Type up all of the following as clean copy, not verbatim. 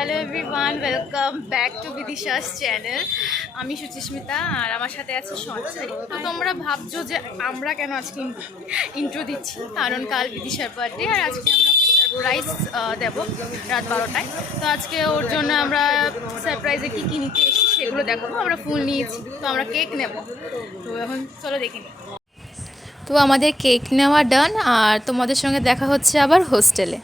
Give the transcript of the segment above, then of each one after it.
Hello everyone, welcome back to Bidisha's channel. আমি সুচিস্মিতা আর আমার সাথে আছে সঞ্চয়। তো তোমরা ভাবছো যে আমরা কেন আজকে ইন্ট্রো দিচ্ছি, কারণ কাল বিদিশার বার্থডে আর আজকে আমরা ওকে সারপ্রাইজ দেবো রাত 12টায়। তো আজকে ওর জন্য আমরা সারপ্রাইজে কী কী নিতে এসেছি সেগুলো দেখো। আমরা ফুল নিয়েছি, তো আমরা কেক নেব। তো এখন চলো দেখে নিই। তো আমাদের কেক নেওয়া ডান, আর তোমাদের সঙ্গে দেখা হচ্ছে আবার হোস্টেলে।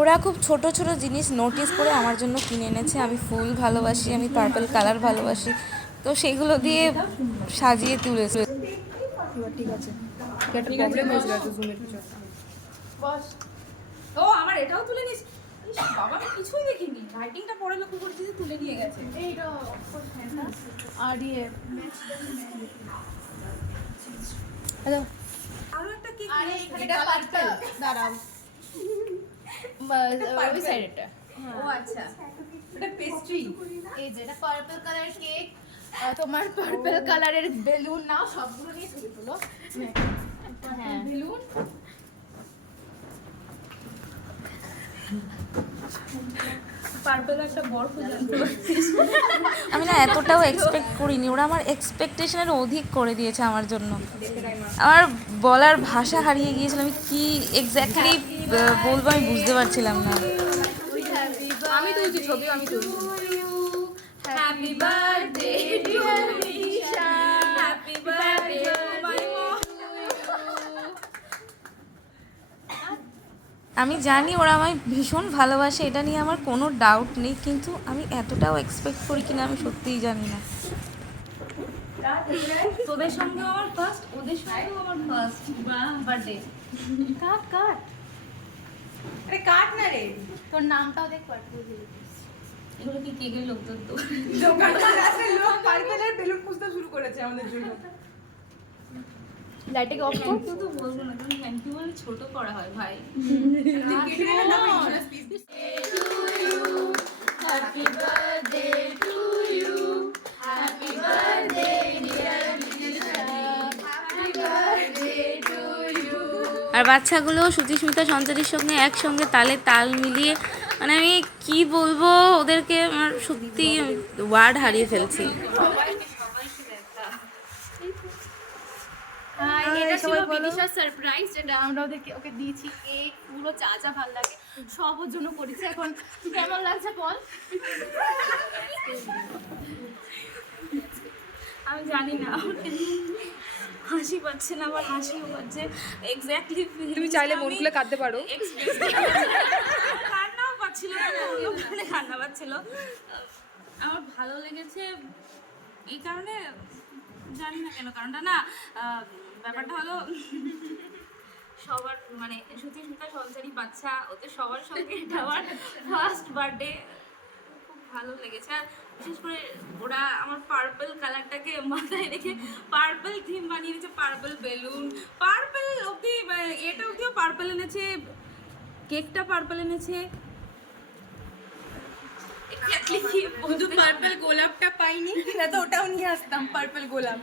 ওরা খুব ছোট ছোট জিনিস নোটিস করে আমার জন্য কিনে এনেছে। আমি ফুল ভালোবাসি, আমি পার্পল কালার ভালোবাসি, তো সেগুলো দিয়ে সাজিয়ে তুলেছে। ঠিক আছে, একটা প্রবলেম হয়েছিল একটা জুমের পিছনে। বস, ও আমার এটাও তুলে নিস। বাবা আমি কিছুই দেখিনি, লাইটিংটা পরে লক্ষ্য করছি যে তুলে নিয়ে গেছে। এইটা আর ইয়ে হ্যালো, আরো একটা কেক, আরে এটা পার্পল, দাঁড়াও ওই সাইডটা। ও আচ্ছা, এটা পেস্ট্রি। এই যে এটা পার্পল কালার কেক, তোমার পার্পল কালারের বেলুন নাও, সবগুলো নিয়ে ছবি তুলো। হ্যাঁ বেলুন, পার্পল একটা বরফ জানতে পারছিস। আমি না এতটাও এক্সপেক্ট করিনি, ওরা আমার এক্সপেকটেশনের অধিক করে দিয়েছে আমার জন্য। আমার বলার ভাষা হারিয়ে গিয়েছিল, আমি কি এক্স্যাক্টলি বলবো আমি বুঝতে পারছিলাম না। আমি তুলছি ছবি, আমি তুলছি। Happy birthday to Bidisha, happy birthday my mom. আমি জানি ওরা আমায় ভীষণ ভালোবাসে, এটা নিয়ে আমার কোনো ডাউট নেই, কিন্তু আমি এতটাও এক্সপেক্ট করি কিনা আমি সত্যিই জানি না। তোদের সঙ্গে আমার ফার্স্ট, ওদের সঙ্গে আমার ফার্স্ট বার্থডে। কাট কাট, আরে কাট না রে, তোর নামটাও দেখ পার্পল দিলে। এগুলো কি কেকের লোক তো দোকানদার আছে, লোক পার্পলের বেলুন খুঁজতে শুরু করেছে আমাদের জন্য। লাইটটাকে অফ কর। তো বলবো না, কারণ থ্যাংক ইউ বলে ছোট করা হয় ভাই। Happy birthday to you, happy birthday dear Bidisha, happy birthday to you. আর বাচ্চাগুলো সুচিস্মিতা সঞ্চারীর সঙ্গে একসঙ্গে তালে তাল মিলিয়ে, মানে আমি কি বলবো ওদেরকে, আমার সত্যি ওয়ার্ড হারিয়ে ফেলছি। এটা ছিল বিদিশার সারপ্রাইজ, যেটা আমরা ওকে দিয়েছি। কেক পুরো যা যা ভালো লাগে সব ওর জন্য করেছি। এখন কেমন লাগছে বল? আমি জানি না, হাসি পাচ্ছে না, আবার হাসিও পাচ্ছে। এক্স্যাক্টলি তুমি চাইলে মন খুলে কাঁদতে পারো। কান্নাও পাচ্ছিল না, অন্য কারণে কান্না পাচ্ছিল। আমার ভালো লেগেছে এই কারণে, জানি না কেন কারণটা না। ব্যাপারটা হলো সবার, মানে সুচিস্মিতা সঞ্চারী বাচ্চা, ওদের সবার সঙ্গে এটা আমার ফার্স্ট বার্থডে। খুব ভালো লেগেছে। আর বিশেষ করে ওরা আমার পার্পল কালারটাকে মাথায় রেখে পার্পল থিম বানিয়ে নিয়েছে, পার্পল বেলুন, পার্পল অবধি, এটা অবধিও পার্পল এনেছে, কেকটা পার্পল এনেছে। শুধু পার্পল গোলাপটা পাইনি, না তো ওটাও নিয়ে আসতাম, পার্পল গোলাপ।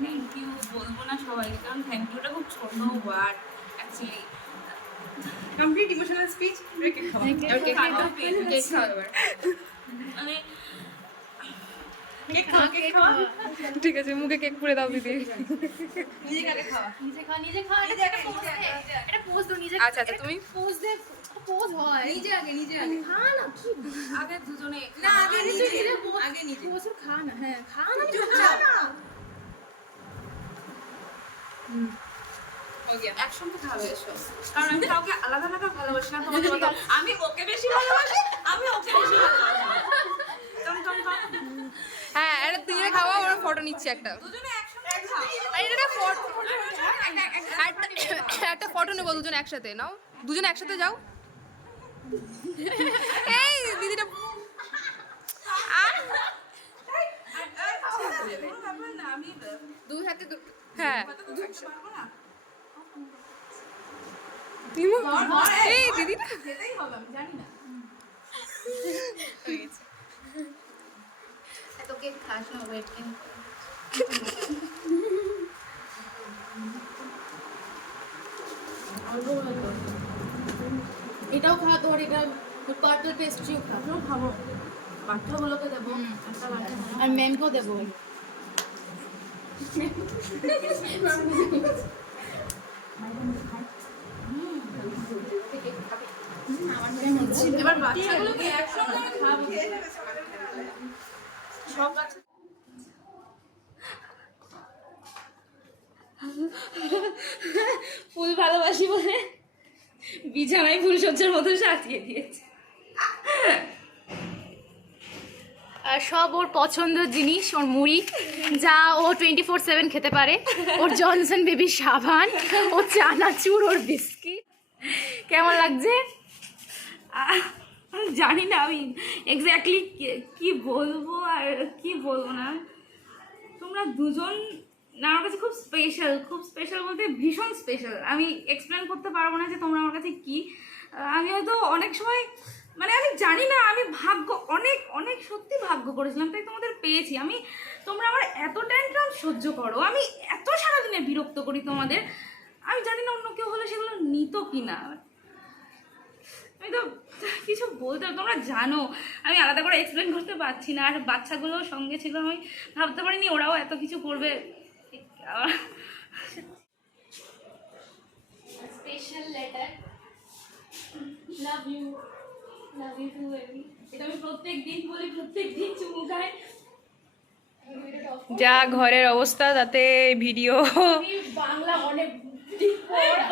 থ্যাংক ইউ বলবো না সবাইকে, কারণ থ্যাংক ইউটা খুব ছোট word actually. Complete emotional speech, cake খাওয়া। কেক খাওয়া এবার। মানে কেক খাওয়া, কেক খাওয়া। ঠিক আছে, মুখে কেক পুরে দাও দিদি। নিজে খাওয়া, নিজে খাওয়া। এটা পোজ দাও নিজে। আচ্ছা আচ্ছা, তুমি পোজ দে, পোজ হয়। নিজে আগে খা না, কি আগে দুজনে না, আগে নিজে, আগে নিজে পোজ খা না। হ্যাঁ খা না, চুপ খা খা না। একসঙ্গে খাবে এসো, কারণ আমি কাউকে আলাদা আলাদা ভালোবাসি না তোমাদের মতো। আমি ওকে বেশি ভালোবাসি, আমি ওকে বেশি ভালোবাসি। Tom Tom Tom. হ্যাঁ, এটা দুজনে খাওয়া, আমরা ফটো নিচ্ছি একটা। দুজনে একসঙ্গে খাও। একটা ফটো, একটা ফটো নেবো দুজনে একসাথে। নাও, দুজনে একসাথে যাও। এই দিদিটা কোনো ব্যাপার না, আমি দুই হাতে হ্যাঁ পারবো না। এই দিদিটা যেতেই হবে, আমি জানি না। এত কেক খাস না, ওয়েট গেইন এটাও খাওয়া তোর, এটা পার্পল পেস্ট্রিও খাবো, বাচ্চাগুলোকে দেবো একটা বাচ্চা। আর ম্যামকেও দেবো। এবার বাচ্চাগুলোকে একসঙ্গে খাওয়াবো। সব বাচ্চা ফুল ভালোবাসি বলে বিছানায় ফুল সজ্জার মতো সাজিয়ে দিয়েছে। আর সব ওর পছন্দের জিনিস, ওর মুড়ি যা ও 24/7 খেতে পারে, ওর জনসন বেবি সাবান, ওর চানাচুর, ওর বিস্কিট। কেমন লাগছে? আমি জানি না আমি এক্স্যাক্টলি কি বলবো আর কি বলবো না। তোমরা দুজন না আমার কাছে খুব স্পেশাল বলতে ভীষণ স্পেশাল। আমি এক্সপ্লেন করতে পারবো না যে তোমরা আমার কাছে কি। আমি হয়তো অনেক সময় মানে আমি জানি না, আমি ভাগ্য অনেক অনেক সত্যি ভাগ্য করেছিলাম তাই তোমাদের পেয়েছি। আমি তোমরা আমার এত ট্যান্ট্রাম সহ্য করো, আমি এত সারাদিনে বিরক্ত করি তোমাদের, আমি জানি না অন্য কেউ হলে সেগুলো নিত কি না। আমি তো কিছু বলতে, তোমরা জানো আমি আলাদা করে এক্সপ্লেন করতে পারছি না। আর বাচ্চাগুলোও সঙ্গে ছিল, আমি ভাবতে পারিনি ওরাও এত কিছু করবে। Special letter, love you too baby. এটা আমি প্রত্যেক দিন বলি, প্রত্যেক দিন চুমু খাই। যা ঘরের অবস্থা তাতে ভিডিও। বাংলা অনেক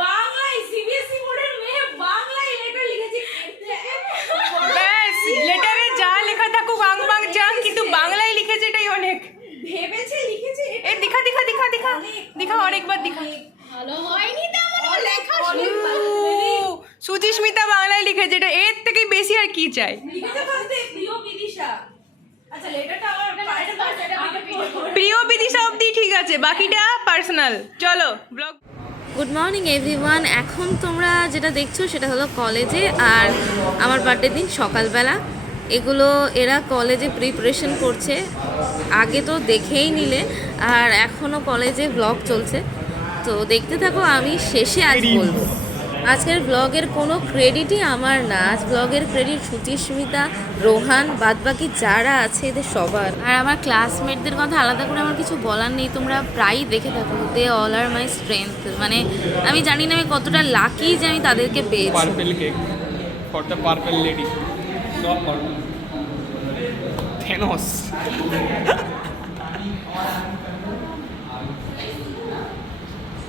বাংলায় সিবিএসসি বোর্ডের মেয়ে বাংলায় লেটার লিখেছে। ব্যাস, লেটারে যা লেখা থাকুক আং বাং চাং, কিন্তু বাংলায় লিখেছে এটাই অনেক। ভেবেছে লিখেছে। এ দিখা দিখা দিখা দিখা দিখা, অনেকবার দিখা। ভালো হয়নি তো আমার লেখা। সুচিস্মিতা বাংলায় লিখেছে, এটা এর থেকে বেশি আর কি চাই। লিখেছে বলতে প্রিয় বিদিশা। আচ্ছা লেটারটা আমার প্রিয় বিদিশা অবধি ঠিক আছে, বাকিটা পার্সোনাল। চলো ব্লগ। Good morning everyone. এখন তোমরা যেটা দেখছো সেটা হলো কলেজে, আর আমার বার্থডে দিন সকালবেলা। এগুলো এরা কলেজে প্রিপারেশন করছে, আগে তো দেখেই নিলে, আর এখনও কলেজে ব্লগ চলছে, তো দেখতে থাকো। আমি শেষে আজ বলবো, আজকের ব্লগের কোনো ক্রেডিটই আমার না। আজ ব্লগের ক্রেডিট সুচিস্মিতা, রোহান, বাদবাকি যারা আছে এদের সবার। আর আমার ক্লাসমেটদের কথা আলাদা করে আমার কিছু বলার নেই, তোমরা প্রায়ই দেখে থাকো। They all are my strength. মানে আমি জানি না আমি কতটা লাকি যে আমি তাদেরকে পেয়েছি। Purple cake for the purple lady. Not purple. Thanos.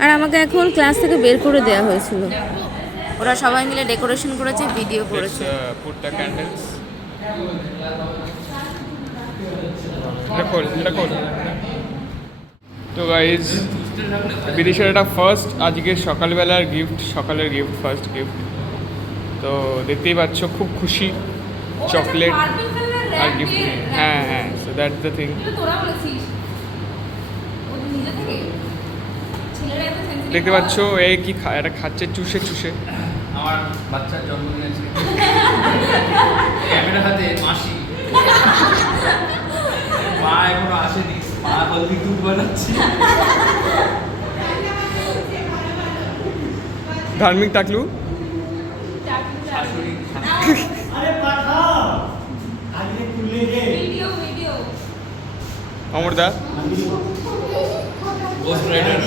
আর আমাকে এখন ক্লাস থেকে বের করে দেওয়া হয়েছিল। ওরা সবাই মিলে ডেকোরেশন করেছে, ভিডিও Let's করেছে। put the candles. Record. তো গাইজ, বিদিশার এটা ফার্স্ট আজকে সকালের গিফট, ফার্স্ট গিফট। তো দেখতেই পাচ্ছ খুব খুশি, চকলেট আর গিফট। হ্যাঁ, সো দ্যাটস দ্য থিং। তোরা বলেছিস ও নিজে থেকে ছেলেরা এত সেন্সিটিভ। দেখতে পাচ্ছ এ কি এটা খাচ্ছে চুষে। আমার বাচ্চার জন্ম নিয়েছে ক্যামেরা হাতে মাসি, মা এখনো আসেনি, মা হলদি দুধ বানাচ্ছি। ধার্মিক টাকলু, শাশুড়ি ভিডিও অমরদা, গোস্ট রাইডার।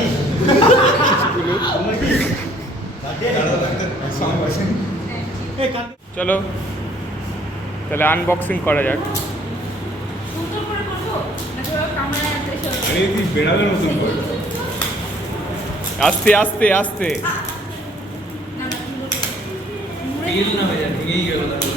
চলো তাহলে আনবক্সিং করা যাক। সুন্দর করে করবো নাকি ওরা ক্যামেরায় এসে বেড়ালের মতন করে আস্তে আস্তে আস্তে। তেল না হয়ে যায়, ভেঙেই গেল তারপর।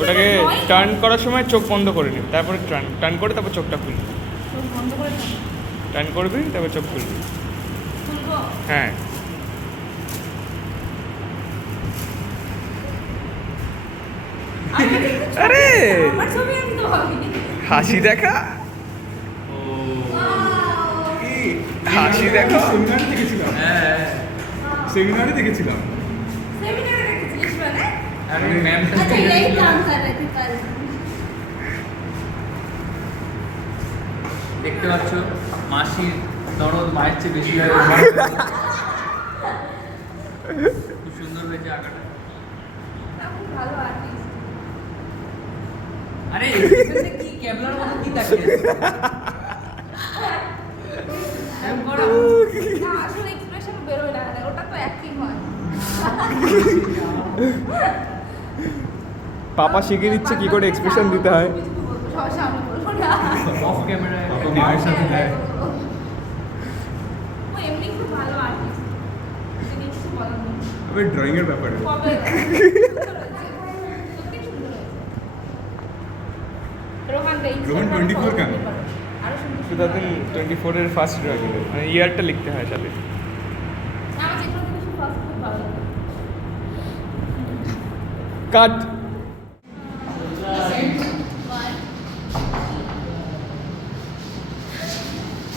ওটাকে টার্ন করার সময় চোখ বন্ধ করে নিবি, তারপরে টার্ন করে তারপর চোখটা খুলবি। বন্ধ করে টার্ন করবি তারপর চোখ খুলবি। খুলবো। হ্যাঁ আরে আমার ছবি আমি তো ভাবিনি। হাসি দেখা, হাসি দেখো। সেমিনারে দেখেছিলাম, হ্যাঁ, সেমিনারে দেখেছিলাম। সেমিনারে দেখেছিলিস মানে? আমি ম্যাম अच्छा यही काम कर रहे थे कल। দেখতে পাচ্ছ মাসির দরদ মায়ের চেয়ে বেশি হয়। খুব সুন্দর হয়েছে আঁকাটা। খুব ভালো আর্টিস্ট। আরে এখানে কি ক্যামেরার মতো কি তাকিয়ে আছে? এরকম করো। না আসলে এক্সপ্রেশন বেরোয় না, ওটা তো অ্যাক্টিং হয়। পাপা শিখিয়ে দিচ্ছে কি করে এক্সপ্রেশন দিতে হয়। সমস্যা আমি বলবো না। অফ ক্যামেরায় মায়ের সাথে দেয়। ও এমনি খুব ভালো আর্টিস্ট। এটা কিছু বলার নেই। তবে ড্রয়িং এর ব্যাপারে কবে? সত্যি সুন্দর হয়েছে। রোহান ভাই রোহান 24 কেন? আরো সুন্দর 2024 এর ফার্স্ট ড্রয়িং, মানে ইয়ারটা লিখতে হয় তাহলে। আমার যেটা খুব ফার্স্ট খুব ভালো লাগে। কাট।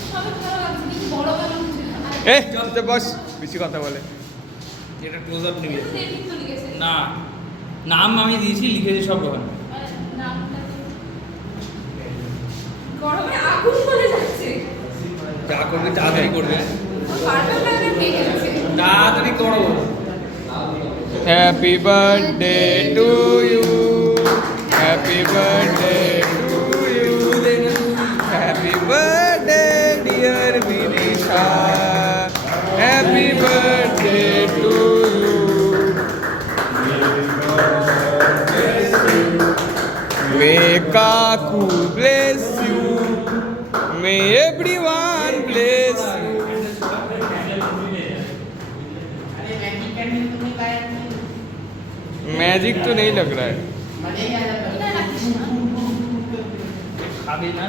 সবই ভালো লাগছে, কিন্তু বড় বড় কিছু না। এ চুপচাপ বস, বেশি কথা বলে। যেটা ক্লোজ আপ নিবি সেটিং তো লিখেছে। না, নাম আমি দিয়েছি, লিখেছি সব রোহান। নামটা তো গরমে আগুন চলে যাচ্ছে। যা করবে তাড়াতাড়ি করবে, পার্পল কালার পেয়ে গেছে। তাড়াতাড়ি করো। Happy birthday to you, happy birthday to you, happy birthday dear Bidisha, happy birthday to you. May কাকু bless you, may everyone bless you. Magic तो नहीं लग रहा है। খাবি না?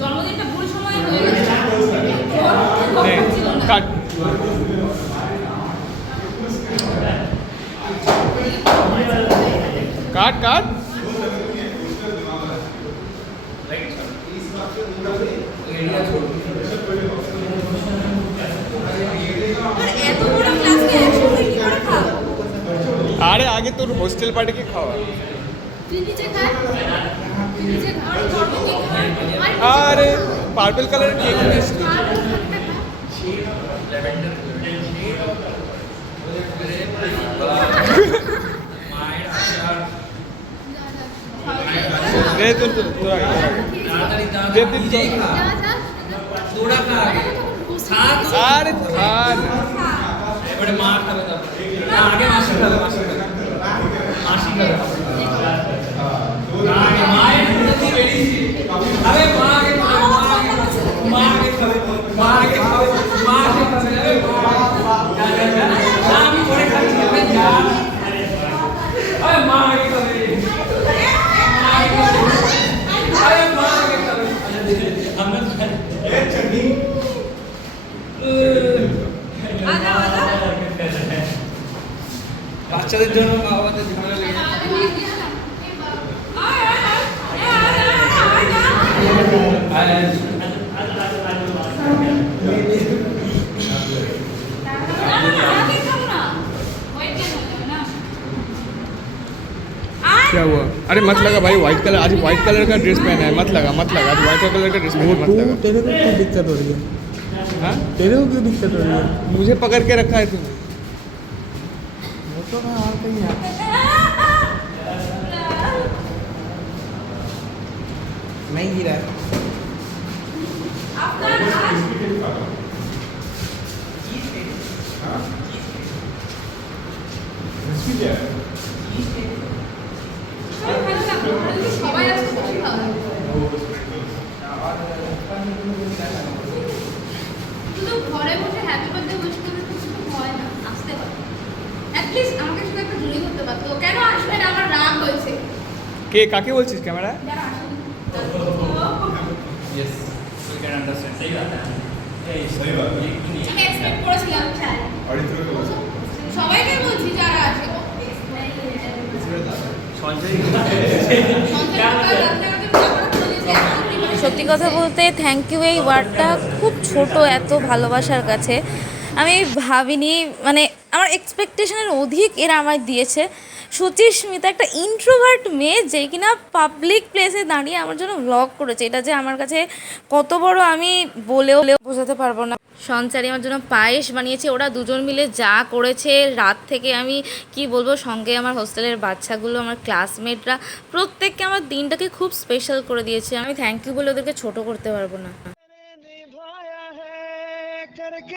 জন্মদিনটা ভুল সময় হয়ে গেছে। কখন ছিল না। কাট। কাট কাট। আর এত বড় ক্লাসকে একসাথে কি করে খাবো? আরে আগে তোর হোস্টেল পার্টিকে খাওয়া। তুই নিচে খা, তুই নিচে খা। আর গরমে কেক খাওয়ার আরে পার্পল কালারের কেক নিয়ে এসেছি। আর থাকতে খা। দে তোর তোর তোর আগে, তোর আগে। তাড়াতাড়ি দে, তাড়াতাড়ি দে, নিজেই খা। যা যা। তোরা খা আগে। খা তো। আরে খা না। এবারে মা খাবে তারপরে। না, আগে মাসি খাবে, মাসি খাবে। মাসি খাবে। আগে মায়ের মুখ দিয়ে বেরিয়েছে। আরে মা আগে খাবে, মা আগে খাবে, মা আগে খাবে, মা আগে খাবে, মা আগে খাবে। আরে মা, যা, যা, যা। না, আমি পরে খাচ্ছি, আরে যা। আরে মা আগে খাবে। মা আগে খাবে। আরে মা আগে খাবে। আমরা খাই। আদা আদা বাচ্চাদের জন্য বাবাদের ঝামেলা লেগে যায়। আয় আয় আয় আয় क्या हुआ? अरे मत लगा भाई, व्हाइट कलर, आज व्हाइट कलर का ड्रेस पहना है, मत लगा मत लगा, आज व्हाइट कलर का ड्रेस पहना है, मत लगा। तेरे को क्यों दिक्कत हो रही है? हाँ? तेरे को क्यों दिक्कत हो रही है? मुझे पकड़ के रखा है तूने। वो तो मैं और कहीं है। नहीं गिरा है। আপনার না, তো কেন আসবে না? আমার রাগ হয়েছে। কে কাকে বলছিস camera? Yes, we can understand. सही बात है। सही बात है। আমি এক্সপেক্ট করেছিলাম সবাইকে বলছি যারা আছে সত্যি কথা বলতে থ্যাংক ইউ এই ওয়ার্ডটা খুব ছোট এত ভালোবাসার কাছে। আমি ভাবিনি, মানে আমার এক্সপেকটেশনের অধিক এরা আমায় দিয়েছে। সুচিস্মিতা একটা ইন্ট্রোভার্ট মেয়ে যে কিনা পাবলিক প্লেসে দাঁড়িয়ে আমার জন্য ব্লগ করেছে, এটা যে আমার কাছে কত বড় আমি বলেও বোঝাতে পারবো না। সঞ্চারী আমার জন্য পায়েস বানিয়েছে, ওরা দুজন মিলে যা করেছে রাত থেকে আমি কি বলবো, সঙ্গে আমার হোস্টেলের বাচ্চাগুলো, আমার ক্লাসমেটরা, প্রত্যেককে আমার দিনটাকে খুব স্পেশাল করে দিয়েছে। আমি থ্যাংক ইউ বলে ওদেরকে ছোট করতে পারবো না।